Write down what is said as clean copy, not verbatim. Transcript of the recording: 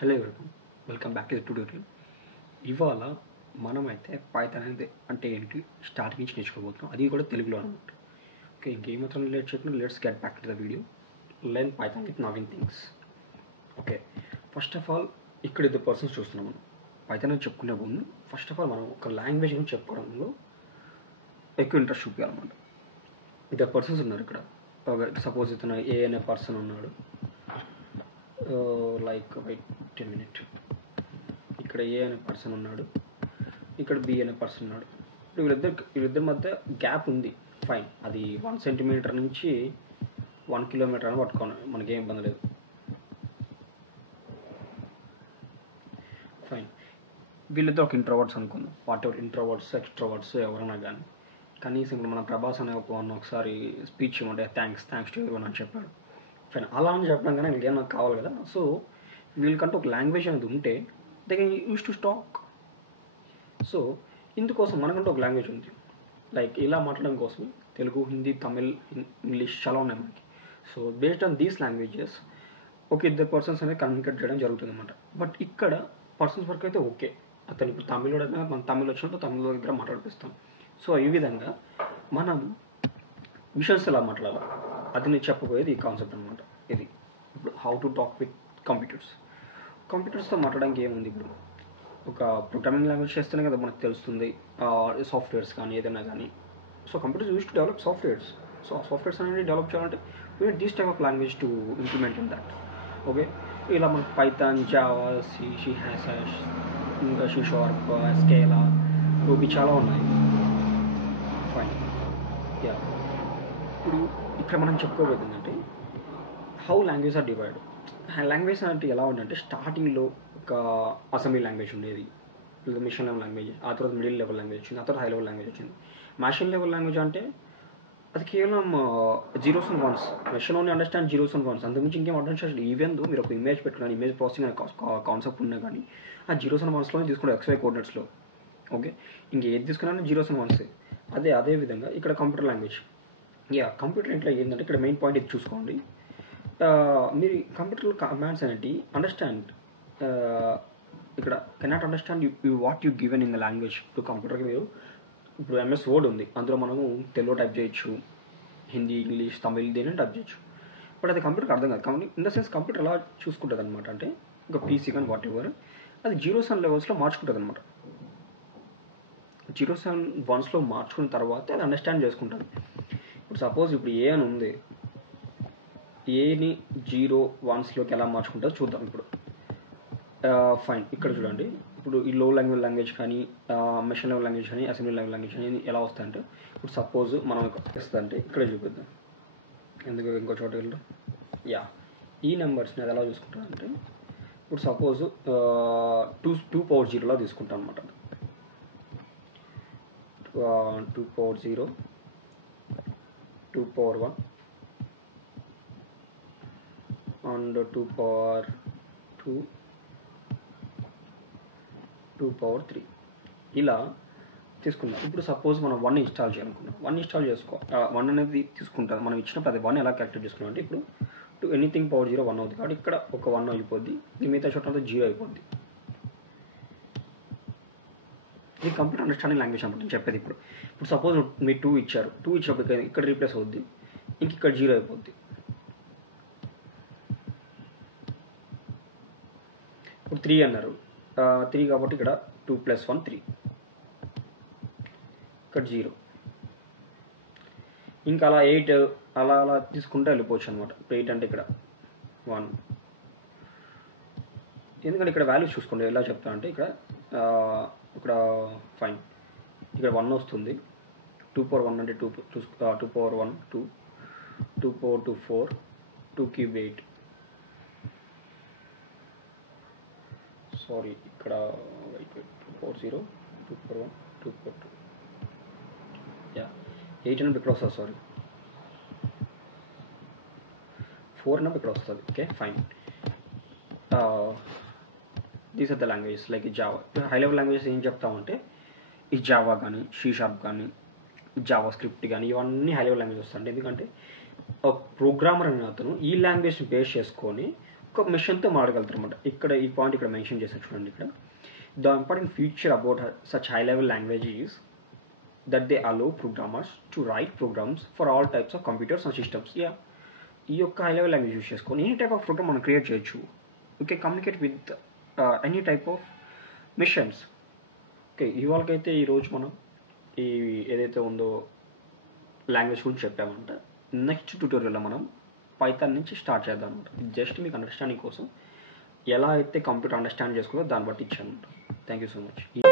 Hello everyone, welcome back to the tutorial. ఇవాళ మనమైతే Python అనేది అంటే ఏంటి స్టార్టింగ్ నుంచి నేర్చుకోబోతున్నాం, అది కూడా తెలుగులో అనమాట. ఓకే, ఇంకేమాత్రం లేట్ చేయకుండా let's get back to the video. Learn Python with Naveen things. Okay, first of all ఇక్కడ ఇద్దరు పర్సన్స్ చూస్తున్నాం. మనం పైథాన్ అని చెప్పుకునే ముందు ఫస్ట్ ఆఫ్ ఆల్ మనం ఒక లాంగ్వేజ్ గురించి చెప్పుకోవడంలో ఎక్కువ ఇంట్రెస్ట్ చూపించాలన్నమాట. ఇద్దరు పర్సన్స్ ఉన్నారు ఇక్కడ. సపోజ్ ఇతను ఏ అనే పర్సన్ ఉన్నాడు, లైక్ వెయిట్ ఎ మినిట్. ఇక్కడ ఏ అనే పర్సన్ ఉన్నాడు, ఇక్కడ బి అనే పర్సన్ ఉన్నాడు. ఇప్పుడు వీళ్ళిద్దరి మధ్య గ్యాప్ ఉంది, ఫైన్. అది 1 సెంటీమీటర్ నుంచి 1 కిలోమీటర్ అని పట్టుకోండి, మనకేం ఇబ్బంది లేదు, ఫైన్. వీళ్ళిద్దరు ఒక ఇంట్రోవర్ట్స్ అనుకుందాం, వాట్ ఎవర్ ఇంట్రోవర్ట్స్ ఎక్స్ట్రోవర్ట్స్ ఎవరైనా కానీ. కనీసం ఇప్పుడు మన ప్రభాస్ అనే ఒకసారి స్పీచ్ ఇవ్వండి, థ్యాంక్స్ టు ఎవరైనా అని చెప్పాడు, ఫైన్. అలా అని చెప్పడం కానీ వీళ్ళకి ఏమన్నా కావాలి కదా. సో వీళ్ళకంటే ఒక లాంగ్వేజ్ అనేది ఉంటే they can use to talk. So ఇందుకోసం మనకంటే ఒక లాంగ్వేజ్ ఉంది, లైక్ ఇలా మాట్లాడడం కోసం తెలుగు, హిందీ, తమిళ్, ఇంగ్లీష్ చాలా ఉన్నాయి మనకి. So based on these languages ఒక ఇద్దరు పర్సన్స్ అనేది కమ్యూనికేట్ చేయడం జరుగుతుంది అనమాట. బట్ ఇక్కడ పర్సన్స్ వరకు అయితే ఓకే, అతను ఇప్పుడు తమిళ్ అయినా మనం తమిళ్ వచ్చినప్పుడు తమిళ దగ్గర మాట్లాడిపిస్తాం. సో ఈ విధంగా మనం విషన్స్ ఎలా మాట్లాడాలి అది నేను చెప్పబోయేది ఈ కాన్సెప్ట్ అనమాట. ఇది ఇప్పుడు హౌ టు టాక్ విత్ కంప్యూటర్స్తో మాట్లాడడానికి ఏముంది. ఇప్పుడు ఒక ప్రోగ్రామింగ్ లాంగ్వేజ్ చేస్తేనే కదా మనకు తెలుస్తుంది, సాఫ్ట్వేర్స్ కానీ ఏదైనా కానీ. So computers use to develop softwares. So ఆ సాఫ్ట్వేర్స్ అనేది డెవలప్ చేయాలంటే we need this type of language to implement in that. Okay, ఇలా మనకు పైథాన్, జావా, సి హ్యాష్, ఇంకా సి షార్ప్, స్కేలా, రూబీ చాలా ఉన్నాయి, ఫైన్. యా, ఇప్పుడు ఇక్కడ మనం చెప్పుకోబోయేది ఏంటంటే how language are divide. Language అంటే ఎలా ఉందంటే స్టార్టింగ్లో ఒక అసెంబ్లీ లాంగ్వేజ్ ఉండేది, మిషన్ లెవెల్ లాంగ్వేజ్, ఆ తర్వాత మిడిల్ లెవెల్ లాంగ్వేజ్ వచ్చింది, ఆ తర్వాత హై లెవెల్ లాంగ్వేజ్ వచ్చింది. మెషిన్ లెవెల్ లాంగ్వేజ్ అంటే అది కేవలం zeros and once, machine only understand zeros and once, అంతకుమించి ఇంకేం అండర్స్టాండ్. ఈవెన్ దో మీరు ఒక ఇమేజ్ పెట్టుకుని ఇమేజ్ ప్రాసెసింగ్ అనే కాన్సెప్ట్ ఉన్నా కానీ ఆ జీరోస్ అండ్ వన్స్లో తీసుకుంటే XY కోఆర్డినేట్స్లో. ఓకే, ఇంకేది తీసుకున్నా జీరోస్ అండ్ వన్సే. అదే విధంగా ఇక్కడ కంప్యూటర్ లాంగ్వేజ్. కంప్యూటర్ ఇంట్లో ఏంటంటే ఇక్కడ మెయిన్ పాయింట్ ఇది చూసుకోండి. మీరు కంప్యూటర్లో కమాండ్స్ అనేవి అండర్స్టాండ్, ఇక్కడ cannot understand what you given in the language. ఇప్పుడు కంప్యూటర్కి మీరు ఇప్పుడు MS వర్డ్ ఉంది, అందులో మనము తెలుగు టైప్ చేయొచ్చు, హిందీ, ఇంగ్లీష్, తమిళ్ దేని టైప్ చేయొచ్చు. బట్ అది కంప్యూటర్కి అర్థం కాదు. Computer in the sense computer ఎలా చూసుకుంటుంది అనమాట అంటే ఇంకా PC కానీ వాట్ ఎవర్ అది జీరోస్ అండ్ లెవెల్స్లో మార్చుకుంటుంది అనమాట. జీరోస్ అండ్ వన్స్లో మార్చుకున్న తర్వాత అది అండర్స్టాండ్ చేసుకుంటుంది. ఇప్పుడు సపోజ్ ఇప్పుడు ఏ అని ఉంది, ఏని 0 1స్లోకి ఎలా మార్చుకుంటుందో చూద్దాం ఇప్పుడు. ఫైన్, ఇక్కడ చూడండి. ఇప్పుడు ఈ లో లెవెల్ లాంగ్వేజ్ కానీ, మెషిన్ లెవెల్ లాంగ్వేజ్ కానీ, అసెంబ్లీ లెవెల్ లాంగ్వేజ్ కానీ ఎలా వస్తాయంటే ఇప్పుడు సపోజ్ మనం వస్తుందంటే ఇక్కడే చూపిద్దాం, ఎందుకు ఇంకో చోట వెళ్దాం. ఈ నెంబర్స్ని అది ఎలా చూసుకుంటామంటే ఇప్పుడు సపోజ్ 2 power 0లా తీసుకుంటాం అనమాట. 2 power 0, 2 power 1 and 2 power 2, 2 power 3 ఇలా తీసుకుందాం. ఇప్పుడు సపోజ్ మనం 1 ఇన్స్టాల్ చేయాలనుకున్నాం, 1 ఇన్స్టాల్ చేసుకో, 1 అనేది తీసుకుంటాం మనం ఇచ్చినప్పుడు. అది 1 ఎలా క్యాలిక్యులేట్ చేసుకున్నాం అంటే ఇప్పుడు ఎనీథింగ్ పవర్ 0 1 అవుతుంది కాబట్టి ఇక్కడ ఒక 1 అయిపోద్ది, మిగతా చోట 0 అయిపోద్ది. ఇది కంప్యూటర్ అండర్స్టాండింగ్ లాంగ్వేజ్ అనమాట నేను చెప్పేది. ఇప్పుడు సపోజ్ మీరు 2 ఇచ్చారు, 2 ఇచ్చినప్పుడు ఇక్కడ రీప్లేస్ అవుద్ది, ఇంక ఇక్కడ 0 అయిపోద్ది. ఇప్పుడు 3 అన్నారు, 3 కాబట్టి ఇక్కడ 2 + 1 3, ఇక్కడ 0, ఇంకా అలా 8 అలా తీసుకుంటే వెళ్ళిపోవచ్చు అనమాట. 8 అంటే ఇక్కడ 1, ఎందుకంటే ఇక్కడ వాల్యూస్ చూసుకోండి ఎలా చెప్తా అంటే ఇక్కడ ఫైన్, ఇక్కడ 1 వస్తుంది, 2 power 1 అంటే 2 power 1 2, 2 power 2 4, 2 cube 8, సారీ ఇక్కడ 2 power 0, 2 power 1, 2 power 2, 8 అన్నప్పుడు ఇక్కడ వస్తుంది, సారీ 4 అన్నప్పుడు ఇక్కడ వస్తుంది. Okay fine, these are the languages like Java. High level languages ఏం చెప్తామంటే ఈ జావా కానీ, C# కానీ, జావా స్క్రిప్ట్ కానీ, ఇవన్నీ హై లెవెల్ లాంగ్వేజ్ వస్తాయండి. ఎందుకంటే ప్రోగ్రామర్ అనే అతను ఈ లాంగ్వేజ్ని బేస్ చేసుకొని ఒక్క మిషన్తో మాడగలుగుతారు అనమాట. ఇక్కడ ఈ పాయింట్ ఇక్కడ మెన్షన్ చేశాను చూడండి. ఇక్కడ the important feature about such high level language is that they allow programmers to write programs for all types of computers and systems. ఈ యొక్క హై లెవెల్ లాంగ్వేజ్ యూస్ చేసుకొని ఎనీ టైప్ ఆఫ్ ప్రోగ్రామ్ మనం create చేయొచ్చు. You can communicate with any type of machines. Okay, ఇవాళకైతే ఈరోజు మనం ఈ ఏదైతే ఉందో లాంగ్వేజ్ గురించి చెప్పామంటే నెక్స్ట్ ట్యూటోరియల్లో మనం పైథాన్ నుంచి స్టార్ట్ చేద్దాం అనమాట. జస్ట్ మీకు అండర్స్టాండింగ్ కోసం ఎలా అయితే కంప్యూటర్ అండర్స్టాండ్ చేసుకోవాలో దాన్ని బట్టి ఇచ్చాను. Thank you so much.